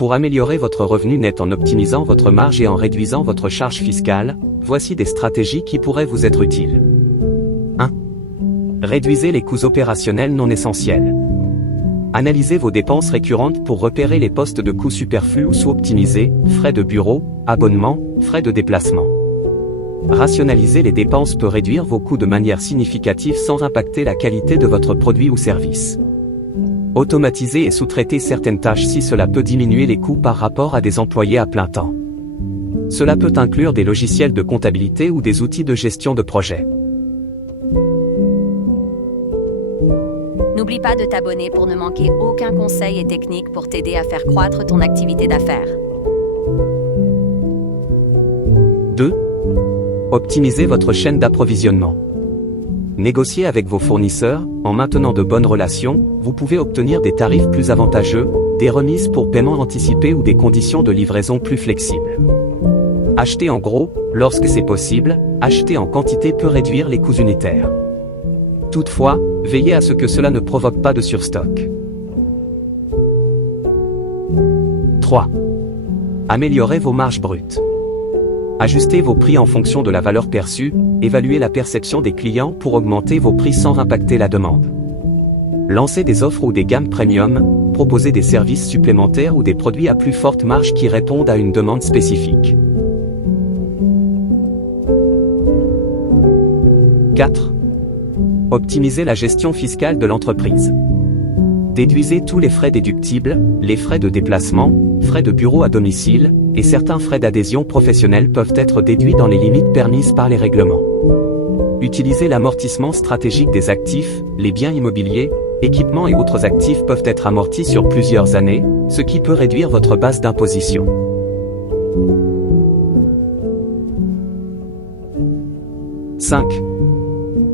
Pour améliorer votre revenu net en optimisant votre marge et en réduisant votre charge fiscale, voici des stratégies qui pourraient vous être utiles. 1. Réduisez les coûts opérationnels non essentiels. Analysez vos dépenses récurrentes pour repérer les postes de coûts superflus ou sous-optimisés, frais de bureau, abonnements, frais de déplacement. Rationaliser les dépenses peut réduire vos coûts de manière significative sans impacter la qualité de votre produit ou service. Automatiser et sous-traiter certaines tâches si cela peut diminuer les coûts par rapport à des employés à plein temps. Cela peut inclure des logiciels de comptabilité ou des outils de gestion de projet. N'oublie pas de t'abonner pour ne manquer aucun conseil et technique pour t'aider à faire croître ton activité d'affaires. 2. Optimisez votre chaîne d'approvisionnement. Négociez avec vos fournisseurs, en maintenant de bonnes relations, vous pouvez obtenir des tarifs plus avantageux, des remises pour paiement anticipé ou des conditions de livraison plus flexibles. Acheter en gros, lorsque c'est possible, acheter en quantité peut réduire les coûts unitaires. Toutefois, veillez à ce que cela ne provoque pas de surstock. 3. Améliorez vos marges brutes. Ajustez vos prix en fonction de la valeur perçue, évaluez la perception des clients pour augmenter vos prix sans impacter la demande. Lancez des offres ou des gammes premium, proposez des services supplémentaires ou des produits à plus forte marge qui répondent à une demande spécifique. 4. Optimisez la gestion fiscale de l'entreprise. Déduisez tous les frais déductibles, les frais de déplacement, frais de bureau à domicile, et certains frais d'adhésion professionnelle peuvent être déduits dans les limites permises par les règlements. Utilisez l'amortissement stratégique des actifs, les biens immobiliers, équipements et autres actifs peuvent être amortis sur plusieurs années, ce qui peut réduire votre base d'imposition. 5.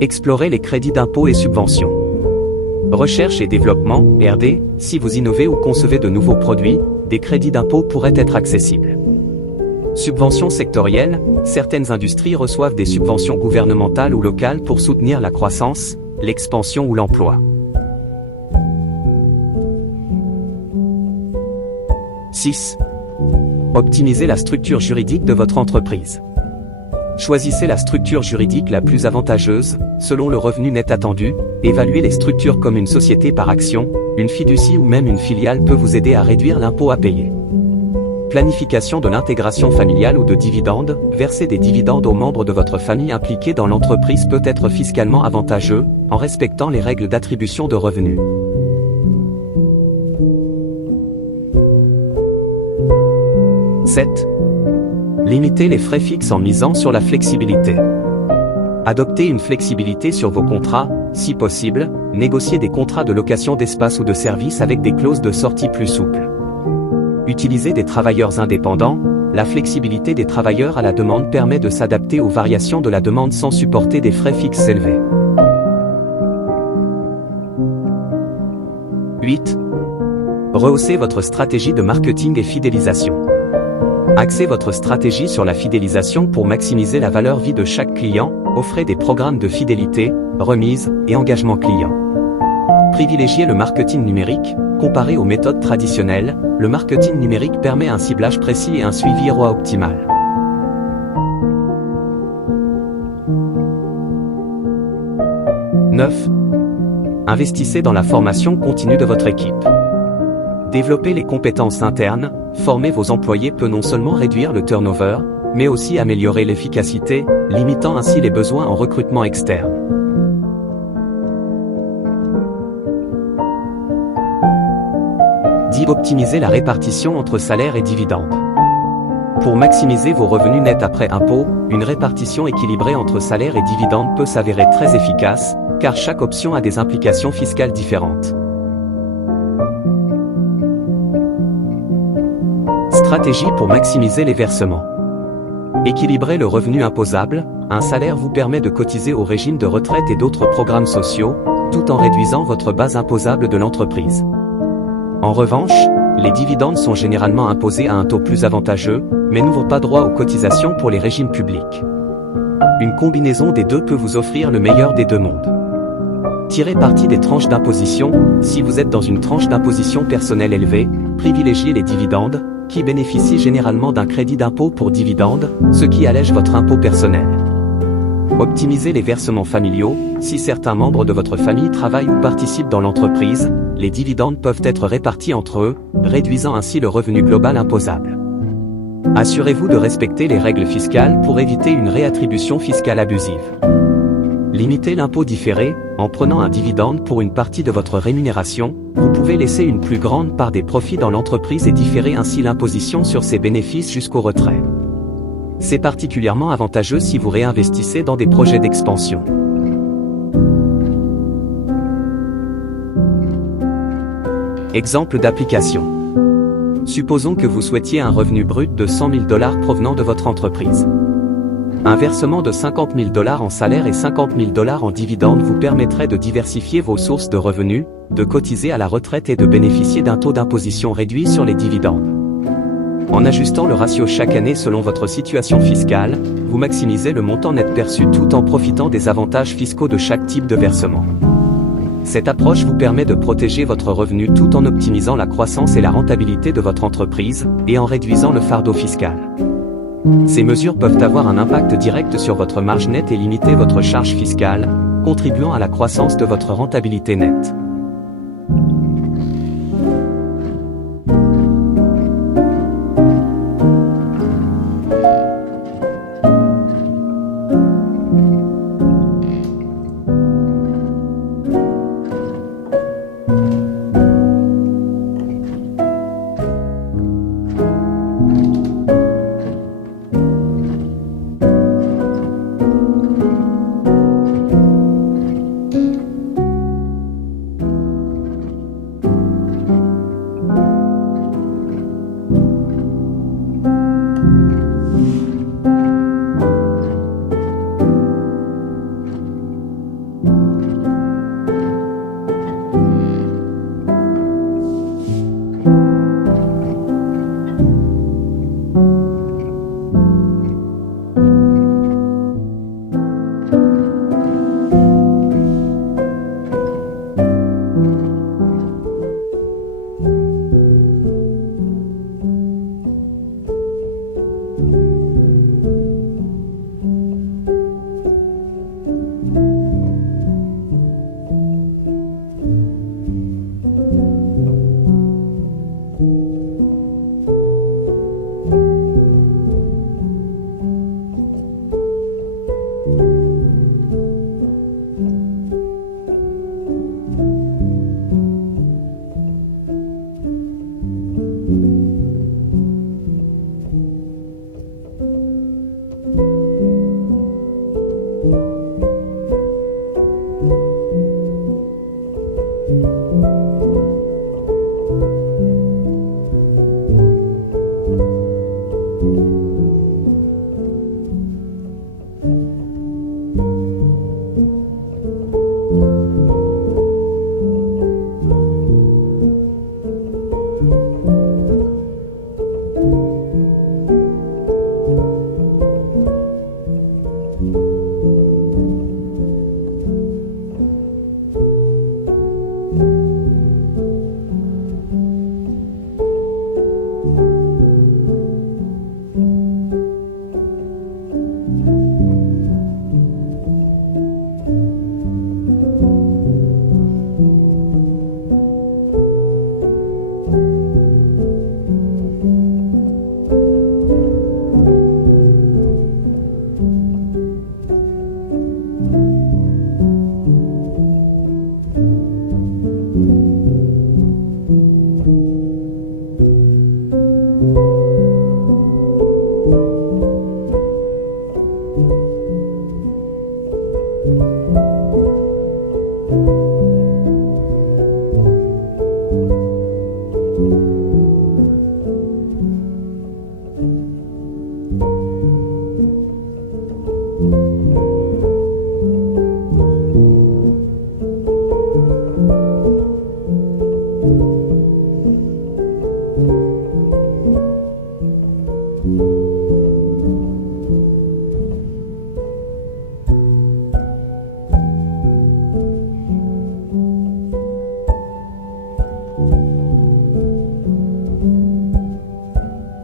Explorez les crédits d'impôt et subventions. Recherche et développement, RD, si vous innovez ou concevez de nouveaux produits, des crédits d'impôt pourraient être accessibles. Subventions sectorielles, certaines industries reçoivent des subventions gouvernementales ou locales pour soutenir la croissance, l'expansion ou l'emploi. 6. Optimisez la structure juridique de votre entreprise. Choisissez la structure juridique la plus avantageuse, selon le revenu net attendu, évaluer les structures comme une société par action, une fiducie ou même une filiale peut vous aider à réduire l'impôt à payer. Planification de l'intégration familiale ou de dividendes, verser des dividendes aux membres de votre famille impliqués dans l'entreprise peut être fiscalement avantageux, en respectant les règles d'attribution de revenus. 7. Limitez les frais fixes en misant sur la flexibilité. Adoptez une flexibilité sur vos contrats, si possible, négociez des contrats de location d'espace ou de services avec des clauses de sortie plus souples. Utilisez des travailleurs indépendants, la flexibilité des travailleurs à la demande permet de s'adapter aux variations de la demande sans supporter des frais fixes élevés. 8. Rehaussez votre stratégie de marketing et fidélisation. Axez votre stratégie sur la fidélisation pour maximiser la valeur vie de chaque client, offrez des programmes de fidélité, remises et engagement client. Privilégiez le marketing numérique, comparé aux méthodes traditionnelles, le marketing numérique permet un ciblage précis et un suivi ROI optimal. 9. Investissez dans la formation continue de votre équipe. Développer les compétences internes, former vos employés peut non seulement réduire le turnover, mais aussi améliorer l'efficacité, limitant ainsi les besoins en recrutement externe. 10. Optimiser la répartition entre salaires et dividendes. Pour maximiser vos revenus nets après impôt, une répartition équilibrée entre salaires et dividendes peut s'avérer très efficace, car chaque option a des implications fiscales différentes. Stratégie pour maximiser les versements. Équilibrer le revenu imposable, un salaire vous permet de cotiser au régime de retraite et d'autres programmes sociaux, tout en réduisant votre base imposable de l'entreprise. En revanche, les dividendes sont généralement imposés à un taux plus avantageux, mais n'ouvrent pas droit aux cotisations pour les régimes publics. Une combinaison des deux peut vous offrir le meilleur des deux mondes. Tirez parti des tranches d'imposition, si vous êtes dans une tranche d'imposition personnelle élevée, Privilégiez les dividendes, qui bénéficient généralement d'un crédit d'impôt pour dividendes, ce qui allège votre impôt personnel. Optimisez les versements familiaux. Si certains membres de votre famille travaillent ou participent dans l'entreprise, les dividendes peuvent être répartis entre eux, réduisant ainsi le revenu global imposable. Assurez-vous de respecter les règles fiscales pour éviter une réattribution fiscale abusive. Limitez l'impôt différé. En prenant un dividende pour une partie de votre rémunération, vous pouvez laisser une plus grande part des profits dans l'entreprise et différer ainsi l'imposition sur ces bénéfices jusqu'au retrait. C'est particulièrement avantageux si vous réinvestissez dans des projets d'expansion. Exemple d'application. Supposons que vous souhaitiez un revenu brut de $100 000 provenant de votre entreprise. Un versement de $50 000 en salaire et $50 000 en dividendes vous permettrait de diversifier vos sources de revenus, de cotiser à la retraite et de bénéficier d'un taux d'imposition réduit sur les dividendes. En ajustant le ratio chaque année selon votre situation fiscale, vous maximisez le montant net perçu tout en profitant des avantages fiscaux de chaque type de versement. Cette approche vous permet de protéger votre revenu tout en optimisant la croissance et la rentabilité de votre entreprise, et en réduisant le fardeau fiscal. Ces mesures peuvent avoir un impact direct sur votre marge nette et limiter votre charge fiscale, contribuant à la croissance de votre rentabilité nette.